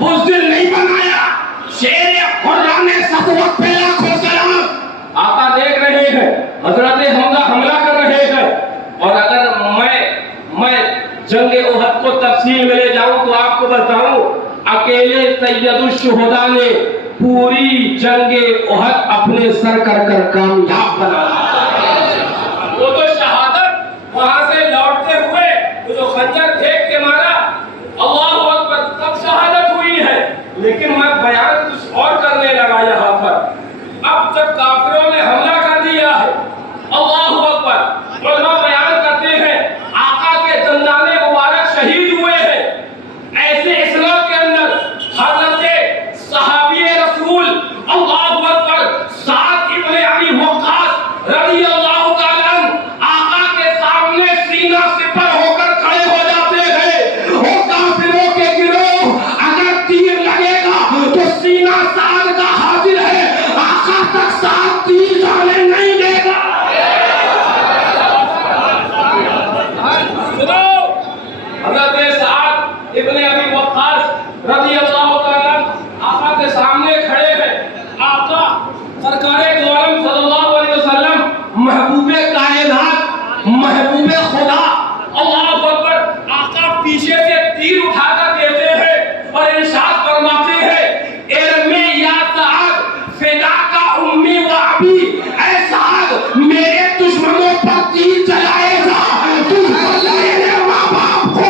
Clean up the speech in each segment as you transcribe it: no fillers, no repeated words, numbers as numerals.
بزدل نہیں بنایا. شیر خدا نے سطوت پہ لاکھوں سلام. آقا دیکھ رہے ہیں حضرت حمزہ حملہ کر رہے ہیں. اور اگر میں جنگ احد کو تفصیل میں لے جاؤں تو آپ کو بتاؤں اکیلے سید الشہداء نے پوری جنگ احد اپنے سر کر کامیاب بنا. وہ تو شہادت وہاں سے لوٹتے ہوئے وہ جو خنجر پھینک کے مارا اللہ اکبر تب شہادت ہوئی ہے. لیکن میں بیان کچھ اور کرنے لگا یہاں پر. اب جب کافروں نے حملہ کر دیا ہے اللہ اکبر علماء بیان کرتے ہیں آقا کے دندان مبارک شہید ہوئے ہیں. ایسے اصلاح کے اندر حضرت صحابی رسول اللہ اکبر سعد ابن ابی وقاص رضی اللہ تعالیٰ عنہ آقا کے سامنے سینہ سپر ہو کر کھڑے ہو جاتے ہیں. وہ کافروں کے گروہ اگر تیر لگے گا تو سینہ سعد کا حاضر ہے. آقا تک سعد تیر جانے نہیں دے گا. حضرت سعد ابن ابی وقاص رضی اللہ تعالیٰ آقا کے سامنے کھڑے ہیں. آقا سرکار دو عالم صلی اللہ علیہ وسلم محبوب کائنات محبوب خدا اللہ اکبر آقا پیچھے سے تیر اٹھا کر دیتے ہیں اور ارشاد فرماتے ہیں ارمی یا سعد فداک امی و ابی. اے سعد میرے دشمنوں پر تیر چلائے گا تم پر میرے ماں باپ کو.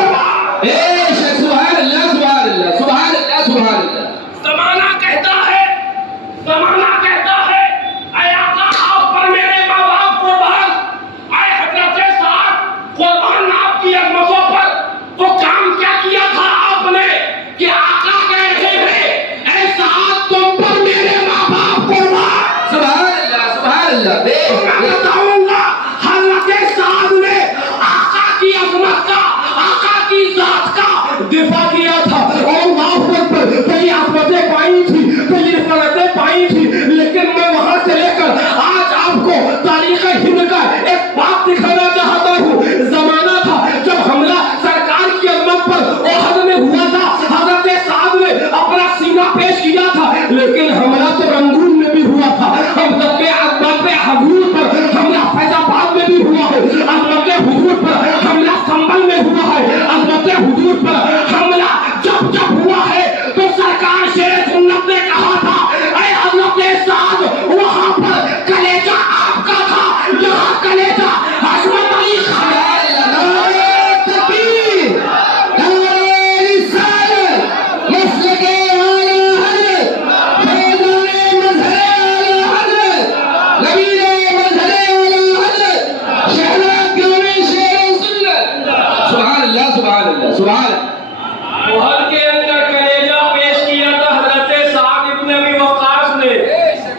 سبحان اللہ سبحان اللہ سبحان اللہ سبحان اللہ. زمانہ کہتا ہے اے آقا آپ پر میرے ماں باپ قربان. اے حضرت سعد قربان آپ کی عظمتوں پر. تو کام کیا کیا تھا آپ نے کہ آقا کہہ رہے ہیں اے سعد تم پر میرے ماں باپ قربان. سبحان اللہ سبحان اللہ. میں بتاؤں گا حضرت سعد نے آقا کی عظمت کا آقا کی ذات کا دفاع کیا تھا. اور اللہ اکبر کئی عظمتیں پائی تھی کئی رفعتیں پائی تھی. لیکن میں وہاں سے لے کر آج آپ کو تاریخ ہند کا ایک بات دکھانا چاہتا ہوں. زمانہ تھا جب حملہ سرکار کی عظمت پر احد میں ہوا تھا. حضرت سعد نے اپنا سینہ پیش کیا تھا لیکن حملہ تو رنگون میں بھی ہوا تھا. عظمت حضور پر حملہ فیض آباد میں بھی ہوا ہے. عظمت حضور پر حملہ سنبل میں ہوا ہے. عظمت حضور پر حملہ جب ہوا ہے تو سرکار شیر سنت نے کہا تھا اے حضرت سعد وہاں پر کلیجہ آپ کا تھا یہاں کلیجہ حضرت علی خان. محل کے اندر کلیجہ پیش کیا تھا حضرت سعد ابن ابی وقاص نے.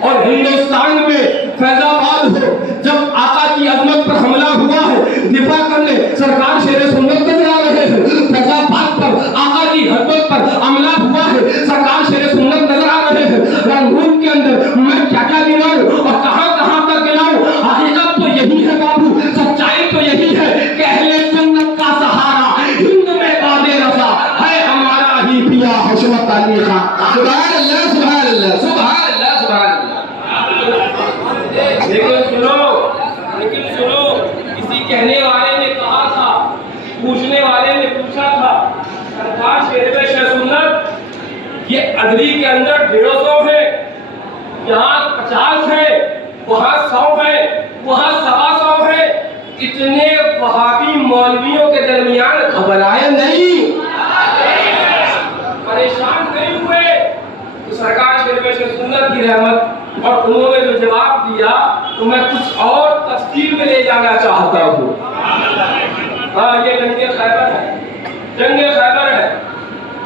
اور ہندوستان میں فیض آباد ہو جب آقا کی عظمت پر حملہ ہوا ہے دفاع کرنے سرکار شیر سنت نظر آ رہے ہیں. فیض آباد پر آقا کی عظمت پر حملہ ہوا ہے سرکار شیر سنت نظر آ رہے ہیں. رنگون کے اندر میں کیا گناؤں اور کہاں تک گناؤں. حقیقت تو یہی ہے بابو سچائی تو یہی ہے کہ اہل سنت کا سہارا ہند میں باد رسا ہے ہمارا ہی پیا حشمت علی خان. سبحان اللہ سبحان اللہ سبحان اللہ سبحان اللہ. لیکن سنو کسی کہنے والے نے کہا تھا پوچھنے والے نے پوچھا تھا سرکار شیر سنت یہ ادری کے اندر 150 ہے یہاں 50 ہے وہاں 100 ہے وہاں 125 ہے. اتنے وہابی مولویوں کے درمیان گھبرائے نہیں پریشان نہیں ہوئے. تو سرکار شیر سنت کی رحمت اور انہوں نے جو جواب دیا تو میں کچھ اور تفصیل میں لے جانا چاہتا ہوں. ہاں یہ جنگ خیبر ہے.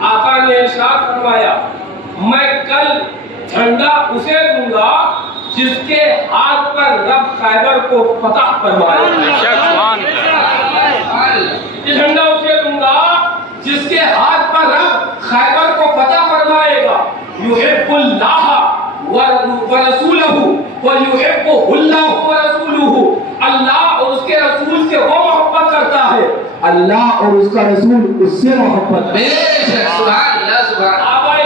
آقا نے ارشاد فرمایا میں کل جھنڈا اسے دوں گا جس کے ہاتھ پر رب خیبر کو فتح فرمائے. یہ جھنڈا اسے دوں گا جس کے ہاتھ پر رب خیبر کو فتح فرمائے گا. یحب اللہ ورسولہ ویحبہ اللہ ورسولہ. اللہ اور اس کے رسول سے وہ محبت کرتا ہے اللہ اور اس کا رسول اس سے محبت. سبحان اللہ سبحان اللہ.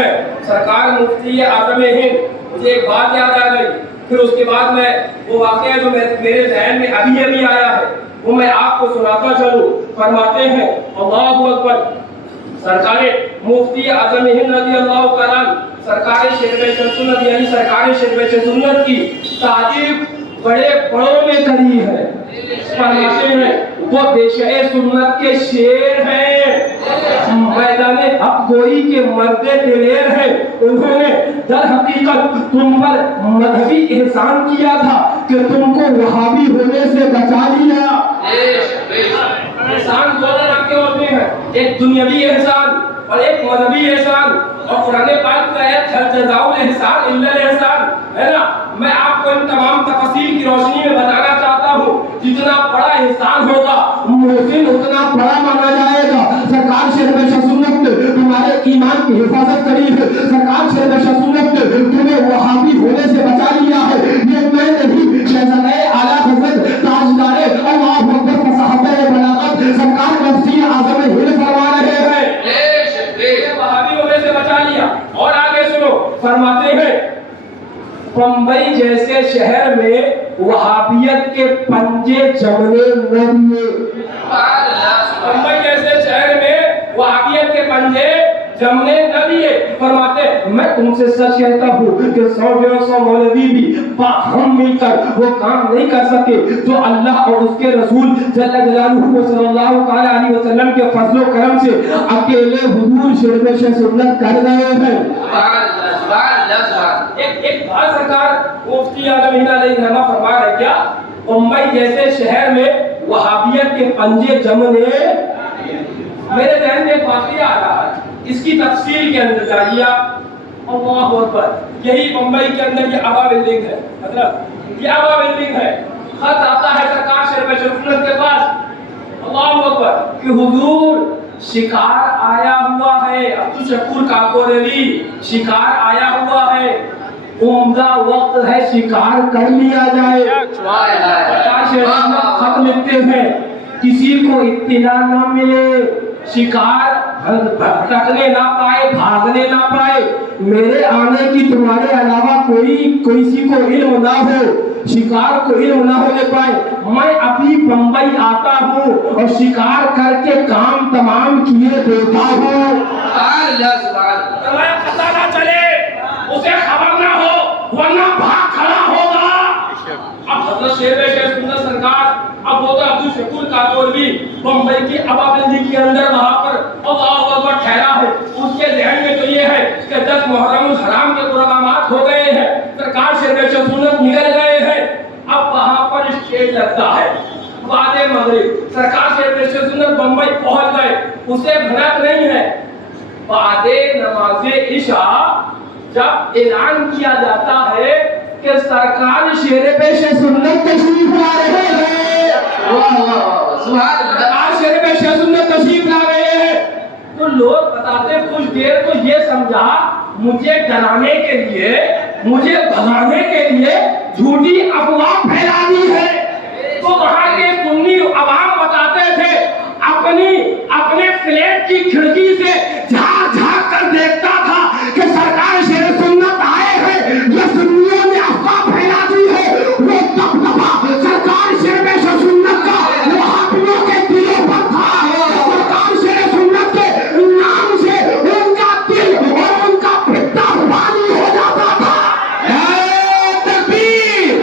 ہیں سرکار مفتی اعظم ہند، مجھے ایک بات یاد آ گئی، پھر اس کے بعد میں وہ واقعہ جو میرے ذہن میں ابھی آیا ہے وہ میں آپ کو سناتا چلوں۔ فرماتے ہیں اللہ اکبر، سرکار مفتی اعظم ہند رضی اللہ تعالیٰ سرکار شربِ سنت یعنی سرکار شربِ سنت کی تعریف بڑے بڑوں میں کری ہے۔ فرماتے ہیں وہ بیشۂ سنت کے شیر ہیں، میدان حق گوئی کے مرد دلیر ہیں، انہوں نے در حقیقت تم پر مذہبی احسان کیا تھا کہ تم کو وہابی ہونے سے بچا لیا۔ احسان دو طرح کے ہوتے ہیں، ایک دنیاوی احسان اور ایک مذہبی احسان، اور قرآن پاک کا ہے ہل جزاء الاحسان الا الاحسان، ہے نا؟ میں آپ کو ان تمام تفاصیل کی روشنی میں بتانا چاہتا ہوں، جتنا بڑا احسان ہوگا محسن اتنا بڑا مانا جائے گا۔ سرکار شربِ سنت تمہارے ایمان کی حفاظت کری ہے، سرکار شربِ سنت تمہیں وہابی ہونے سے بچا لیا ہے۔ یہ میں نہیں، شہزادہ اعلیٰ حضرت تاجدار اللہ اکبر فصاحت بلاغت سرکار مفتی اعظم ہند فرما رہے ہیں، وہابی ہونے سے بچا لیا۔ اور آگے سنو، فرماتے ہیں بمبئی جیسے شہر میں وہابیت کے پنجے جمنے نہ دیے۔ بمبئی جیسے شہر میں وہابیت کے پنجے جمنے نہ دیے۔ فرماتے میں تم سے سچ کہتا ہوں کہ 100 مولوی بھی باہم مل کر وہ کام نہیں کر سکے جو اللہ اور اس کے رسول جل جلالہ صلی اللہ تعالی علیہ وسلم کے فضل و کرم سے اکیلے حضور شربِ سنت کر گئے ہیں۔ ایک بات سرکار مفتی اعظم ہند علیہ رحمہ فرما رہے کیا بمبئی جیسے شہر میں وہابیت کے پنجے جمنے، میرے ذہن میں ایک واقعہ آ رہا ہے، اس کی تفصیل کے اندر جائیے آپ۔ اللہ اکبر، یہی بمبئی کے اندر یہ آبا بلڈنگ ہے، مطلب یہ آبا بلڈنگ ہے، خط آتا ہے سرکار شربِ سنت کے پاس، اللہ اکبر، کہ حضور شکار آیا ہوا ہے، عبد الشکور کاکوریلی شکار آیا ہوا ہے، عمدہ وقت ہے شکار کر لیا جائے۔ سرکار شربِ سنت خط لکھتے ہیں کسی کو اطلاع نہ ملے، شکار بھٹکنے نہ پائے، بھاگنے نہ پائے، میرے آنے کی تمہارے علاوہ کسی کو علم نہ ہو، شکار کو علم نہ ہونے پائے، میں ابھی بمبئی آتا ہوں اور شکار کر کے کام تمام کیے دیتا ہوں۔ پتہ نہ چلے، اسے خبر نہ ہو، ورنہ بھاگ کھڑا ہوگا۔ اب حضرت شربِ سنت سرکار اب وہ تو عبد الشکور کاکوریلی بمبئی کی آبا بلڈنگ کے اندر وہاں پر اللہ اکبر ٹھہرا ہے، اس کے ذہن میں تو یہ ہے کہ 10 محرم الحرام کے پروگرامات ہو گئے ہیں، سرکار شربِ سنت نکل گئے ہیں، اب وہاں پر اسٹیج لگتا ہے بعد مغرب، سرکار شربِ سنت بمبئی پہنچ گئے، اسے بھنک نہیں ہے، بعد نماز عشاء جب اعلان کیا جاتا ہے کہ سرکار شربِ سنت تشریف لا رہے ہیں، سرکار شربِ سنت تشریف لا رہے ہیں، تو لوگ بتاتے کچھ دیر تو یہ سمجھا مجھے ڈرانے کے لیے، مجھے بھگانے کے لیے جھوٹی افواہ پھیلا دی ہے۔ تو وہاں کے سنی عوام بتاتے تھے اپنے فلیٹ کی کھڑکی سے جھانک جھانک کر دیکھتا تھا کہ سرکار شربِ سنت آئے ہیں، یہ سنیوں نے افواہ پھیلا دی ہے، وہ دبدبا سرکار شربِ سنت کا وہابیوں کے دلوں پر تھا، سرکار شربِ سنت کے نام سے ان کا دل اور ان کا پھٹا پانی ہو جاتا تھا۔ تکبیر،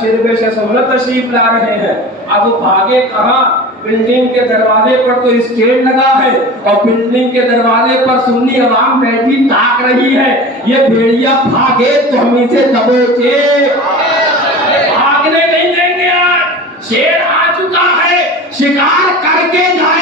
شربِ سنت تشریف لا رہے ہیں، اب بھاگے کہاں؟ بلڈنگ کے دروازے پر تو اسٹیج لگا ہے اور بلڈنگ کے دروازے پر سنی عوام بیٹھی تاک رہی ہے، یہ بھیڑیا بھاگے تو ہم اسے دبوچے، بھاگنے نہیں دیں گے، آج شیر آ چکا ہے، شکار کر کے جائے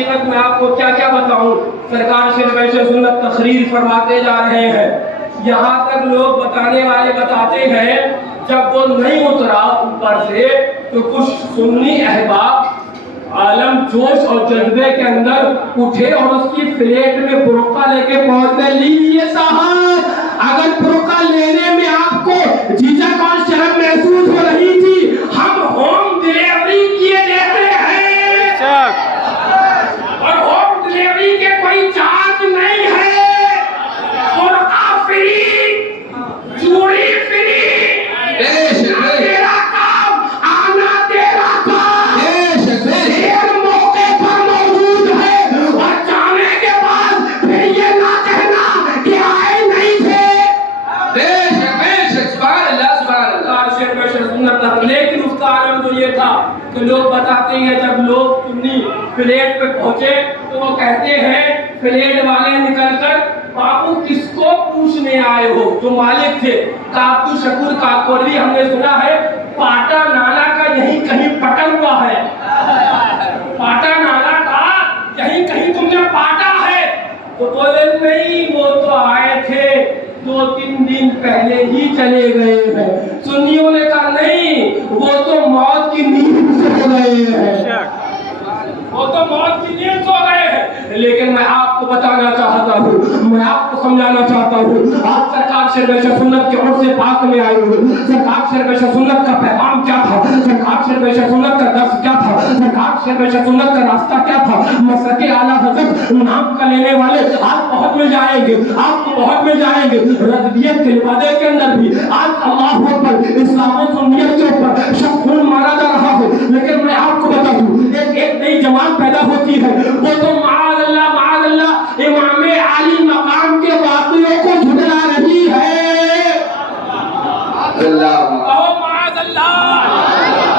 حقیقت میں آپ کو کیا کیا بتاؤں. سرکار شرف سنت تقریر فرماتے جا رہے ہیں, یہاں تک لوگ بتانے والے بتاتے ہیں جب وہ نہیں اترا اوپر سے تو کچھ سنی احباب عالم جوش اور جذبے کے اندر اٹھے اور اس کی پلیٹ میں برقع لے کے پہنچنے. لیجیے صاحب, اگر برقع لینے میں آپ کو جھجک اور شرم محسوس ہو رہی تھی, ہم ہوم ڈلیوری کیے دیتے ہیں اور ہوم ڈلیوری کے کوئی چارج نہیں ہے. برقع فری, چوڑی فری, تیرا کام آنا تیرا کام دیر موقع پر موجود ہے, اور جانے کے بعد پھر یہ نہ کہنا کہ آئے نہیں تھے. لیکن اس کا عالم تو یہ تھا کہ لوگ بتاتے ہیں جب لوگ سنی پلیٹ پہ پہنچے تو وہ کہتے ہیں پلیٹ والے نکل کر باپو کس کو پوچھنے آئے ہو, جو مالک تھے کاکو شکور کاکوری, ہم نے سنا ہے پاٹا نالا کا یہیں کہیں پٹا ہوا ہے, پاٹا نالا کا یہیں کہیں تم نے پاٹا ہے. تو بولے نہیں وہ تو آئے تھے 2-3 دن پہلے ہی چلے گئے ہیں. سنیوں نے کہا نہیں, وہ تو موت کی نیند سے ہو گئے ہیں, وہ تو موت کی نیند سو گئے ہیں. لیکن میں آپ کو بتانا چاہتا ہوں, میں آپ کو سمجھانا چاہتا ہوں, آج سرکار شرف سنت کے عرص پاک میں آئے ہوئے, سرکار شرف سنت کا پیغام کیا تھا, سرکار شرف سنت کا درس کیا تھا, سرکار شرف سنت کا راستہ کیا تھا. مسلک اعلیٰ حضرت نام کا لینے والے آج بہت میں جائیں گے, آپ کو بہت میں جائیں گے. رضویت کے وعدے کے اندر بھی آج اللہ اکبر اسلام و سنیت کے اوپر شک خون مارا جا رہا ہے. لیکن میں آپ کو بتا دوں ایک نئی جماعت پیدا ہوتی ہے, وہ تو معاذ اللہ امام عالی مقام کے واقعوں کو جھٹلا رہی ہے. معاذ اللہ,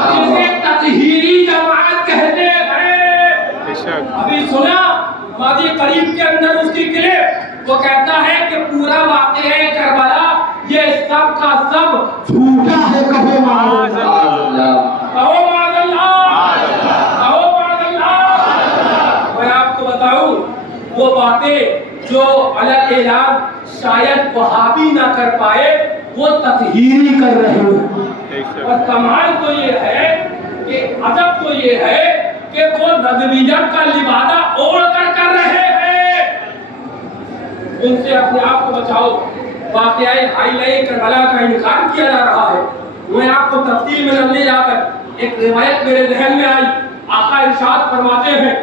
جسے تطہیری جماعت کہتے ہیں. ابھی سنا ماضی قریب کے اندر اس کی کلپ, وہ کہتا ہے کہ پورا واقعہ کربلا یہ سب کا سب جھوٹا ہے. کہو معاذ اللہ, کہو معاذ اللہ, کہو معاذ اللہ. میں آپ کو بتاؤں وہ باتیں جو الگ اعلان شاید وہابی نہ کر پائے وہ تطہیری کر رہے ہیں. اور کمال تو یہ ہے کہ عجب تو یہ ہے کہ وہ رضویت کا لبادہ اوڑھ کر رہے ہیں. ان سے اپنے آپ کو بچاؤ. واقعہ ہائی لائی کربلا کا انکار کیا جا رہا ہے. میں آپ کو تفصیل میں نہ لے جا کر ایک روایت میرے ذہن میں آئی. آقا ارشاد فرماتے ہیں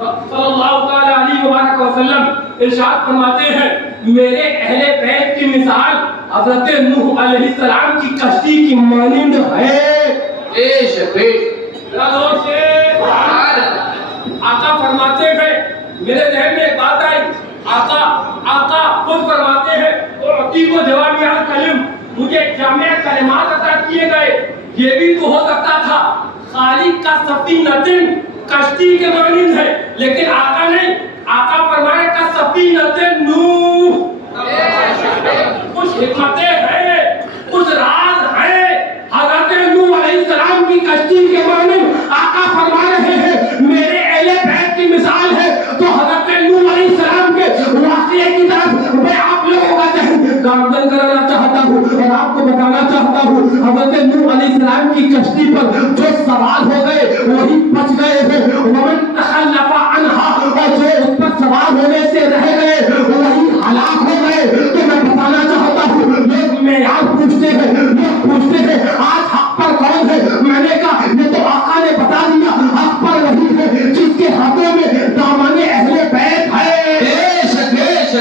صلی اللہ تعالی علیہ وآلہ وسلم ارشاد فرماتے ہیں میرے اہل بیت کی مثال حضرت نوح علیہ السلام کی کشتی کی مانند ہے. آقا فرماتے ہیں میرے ذہن میں ایک بات آئی. آقا خود فرماتے ہیں اعطی کو جوامع الکلم, مجھے جامع کلمات عطا کیے گئے. یہ بھی تو ہو سکتا تھا خالق کا سفینۃ کشتی کے مانند ہے, لیکن آقا نہیں. آقا فرمائے کا سفینۃ نوح. کچھ حکمتیں ہیں, کچھ راز ہیں حضرت نوح علیہ السلام کی کشتی کے مانند. آقا فرما رہے ہیں میرے اہل بیت کی مثال ہے تو حضرت نوح علیہ السلام کے واقعے کی طرف میں آپ لوگوں کا ذہن گامزن کرانا چاہتا ہوں اور آپ کو بتانا چاہتا ہوں حضرت نوح علیہ السلام کی کشتی پر جو سوار ہو گئے وہی بچ گئے ہیں. ومن تخلف عنہا, اور جو اس پر سوار ہونے سے رہ گئے وہی ہلاک ہو گئے. تو میں بتانا چاہتا ہوں لوگ معیار پوچھتے ہیں آج حق پر کون ہے. میں نے کہا یہ تو آقا نے بتا دیا حق پر وہی ہے جس کے ہاتھوں میں دامن اہل بیت ہے.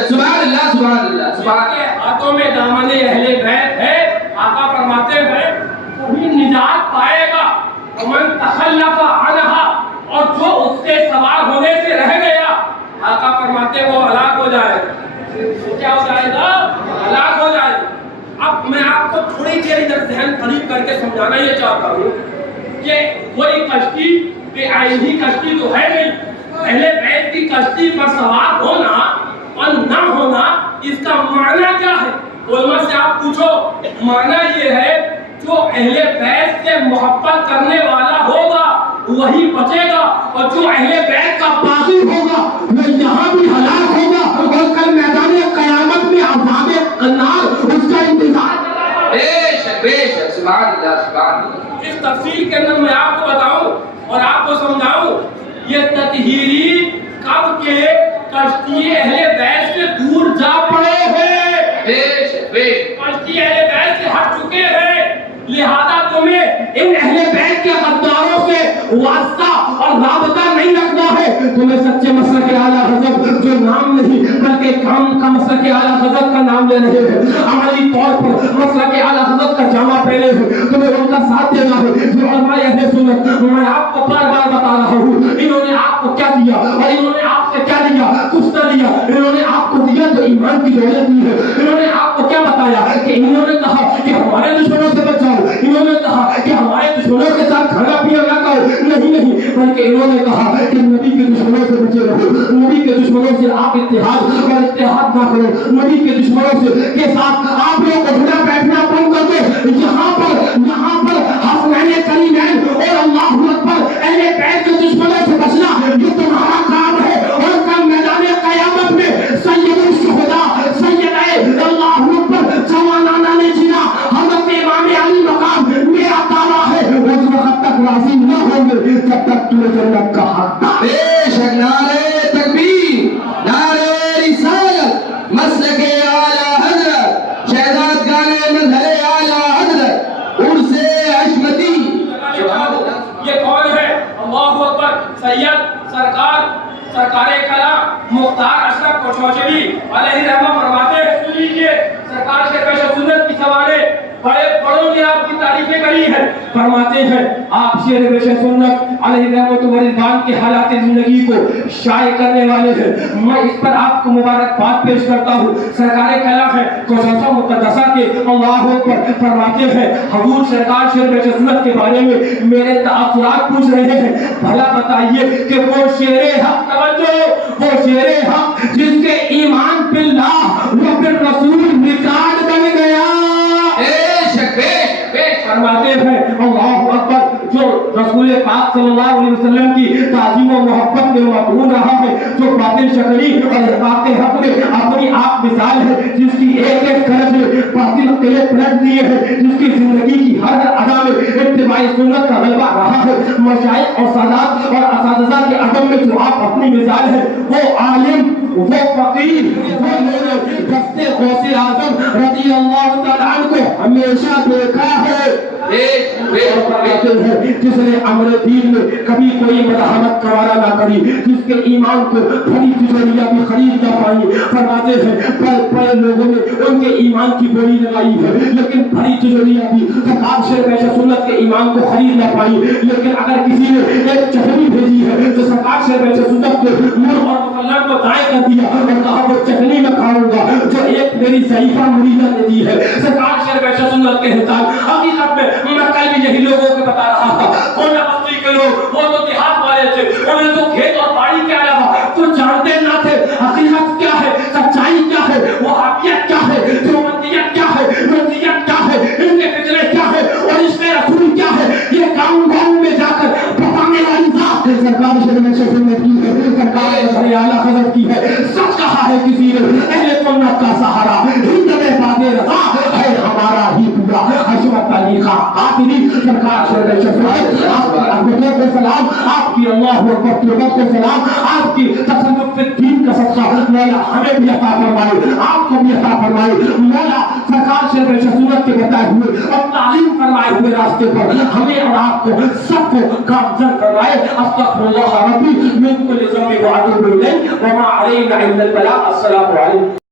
سبحان اللہ, سبحان اللہ, سبحان کے ہاتھوں میں دامن اہل بیت ہے. آقا فرماتے ہیں وہی نجات پائے گا. ومن تخلف عنہا, اور جو اس سے سوار ہونے سے رہ گیا آقا فرماتے وہ ہلاک ہو جائے گا. کیا ہو جائے گا؟ ہلاک ہو جائے گا. اب میں آپ کو تھوڑی دیر ادھر ذہن قریب کر کے سمجھانا یہ چاہتا ہوں کہ وہی کشتی کہ آئینی کشتی تو ہے نہیں. اہل بیت کی کشتی پر سوار ہونا اور نہ ہونا اس کا معنی کیا ہے؟ علماء سے آپ پوچھو. معنی یہ ہے جو اہل بیت سے محبت کرنے والا ہوگا وہی بچے گا، اور جو اہل بیت کا باغی ہوگا وہ یہاں بھی ہلاک ہوگا اور کل میدان قیامت میں عذاب النار اس کا انتظار کر رہا ہے۔ بے شک سبحان اللہ سبحان اللہ۔ اس تفصیل کے اندر میں آپ کو بتاؤں اور آپ کو سمجھاؤں، یہ تطہیری کب کے کشتی اہل بیت سے دور جا پڑے ہیں، بے شک کشتی اہل بیت سے ہٹ چکے ہیں، لہذا تمہیں ان اہل بیت کے غداروں سے واسطہ اور رابطہ نہیں رکھنا ہے، تمہیں سچے مسلک اعلیٰ حضرت جو نام نہیں بلکہ کام کا مسلک اعلیٰ حضرت کا نام لے رہے ہیں، عملی طور پر مسلک اعلیٰ حضرت کا جامع پہنے ہیں، تمہیں ان کا ساتھ دینا ہے۔ جو علماء اہل سنت، میں آپ کو بار بار بتا رہا ہوں، انہوں نے آپ کو کیا دیا اور انہوں نے آپ سے کیا لیا؟ کچھ نہ لیا۔ انہوں نے آپ کو دیا تو ایمان کی دولت دی ہے۔ انہوں نے آپ کو کیا بتایا کہ انہوں نے کہا کہ ہمارے دشمنوں سے بچاؤ، انہوں نے کہا کہ ہمارے دشمنوں کے ساتھ کھانا پینا نہ کرو، نہیں بلکہ انہوں نے کہا کہ نبی کے دشمنوں سے بچے رہو، نبی کے دشمنوں سے آپ اتحاد نہ کرو، نبی کے دشمنوں سے کے ساتھ آپ لوگ اٹھنا بیٹھنا بند کر دو۔ یہاں پر حسنین کریمین اور اللہ اکبر اہل بیت کے دشمنوں سے بچنا یہ تمہارا کام ہے، اور کل میدان قیامت میں سید الشہداء سید اللہ اکبر جوانانہ نے جینا حضرت امام علی مقام میرا دعویٰ ہے، اس وقت تک راضی نہ ہوں گے جب تک تمہیں جنت کا حق نہ۔ بے شک نعرہ تکبیر، نعرہ رسالت، مسلک اعلیٰ حضرت، شہزاد گانے مظہر اعلیٰ حضرت، عرس حشمتی۔ یہ کون ہے؟ اللہ اکبر سید سرکار کلام مختار اشرف کوشوشوی علیہ رحمہ فرماتے ہیں، سن لیجیے، سرکار سے پیش سنت کی سوارے بڑوں نے آپ کی تعریفیں کری ہیں، فرماتے ہیں آپ شیر پیش سنت علیہ رحمۃ و رضوان کے حالات زندگی کو شائع کرنے والے ہیں، میں اس پر آپ کو مبارکباد پیش کرتا ہوں۔ سرکار کلام ہے کوشوشہ مقدسہ کے اللہ اکبر فرماتے ہیں حضور سرکار شیر پیش سنت کے بارے میں میرے تاثرات پوچھ رہے ہیں، بھلا بتائیے کہ وہ شیر حق، توجہ، وہ شیر حق جس کے ایمان باللہ و بالرسول ریکارڈ بن گیا، فرماتے ہیں اللہ اکبر جو رسول پاک صلی اللہ علیہ وسلم کی تعظیم و محبت میں مقبول رہا ہے، جو باطل شکلی اور حقاق حق میں اپنی آپ مثال ہے، جس کی ایک طرف میں باطل قلعے پلٹ دیے ہیں، جس کی زندگی کی ہر ادا میں اتباع سنت کا غلبہ رہا ہے، مشائخ اور سادات اور اساتذہ کے عدم میں جو آپ اپنی مثال ہے، وہ عالم، وہ فقیر، وہ دستے غوث اعظم رضی اللہ تعالیٰ عنہ کو ہمیشہ دیکھا ہے، جس نے امر دین میں کبھی کوئی مداحمت گوارا نہ کری، جس کے ایمان کو بڑی تجاریہ بھی خرید نہ پائی، فرماتے ہیں بڑے لوگوں نے ان کے ایمان کی بولی لگائی ہے، لیکن بڑی تجاریہ بھی سرکار شیر پیش سنت کے ایمان کو خرید نہ پائی، لیکن اگر کسی نے ایک چٹنی بھیجی ہے تو سرکار شیر پیش سنت کے نور اور مقلد کو دائیں کر دیا اور کہا وہ چٹنی میں کھاؤں گا جو ایک میری ضعیفہ مریدہ نے دی ہے۔ سرکار شیر پیش سنت کے حساب حقیقت میں میں کل بھی یہی لوگوں کو بتا رہا تھا، کون بستی کے لوگ وہ تو دیہات والے تھے، انہیں تو کھیت اور باڑی کے علاوہ کچھ جانتے نہ تھے، حقیقت کیا ہے، سچائی کیا ہے، وہابیت کیا ہے، دیوبندیت کیا ہے، مرزیت کیا ہے، ان کے فکرے کیا ہے اور اس میں رسول کیا ہے، یہ گاؤں میں جا کر بتانے والی ذات سرکار شیر پیش سنت کی ہے، سرکار اعلیٰ حضرت کی ہے۔ سچ کہا ہے کسی نے، اہل سنت کا سہارا ہند میں باد رضا ہے ہمارا ہی پورا حشمت علی کا آخری سرکار شیر پیش سنت، آپ کی احمدیت کو سلام، آپ کی اللہ اکبر قربت کو سلام، آپ کی تصدق فی الدین کا صدقہ مولا ہمیں بھی عطا فرمائے، آپ کو بھی عطا فرمائے، مولا سرکار شیر پیش سنت کے بتائے ہوئے اور تعلیم فرمائے ہوئے راستے پر ہمیں اور آپ کو سب کو گامزن فرمائے۔ استغفر اللہ ربی من کل ذنب واتوب الیہ وما علینا الا البلاغ۔ السلام علیکم۔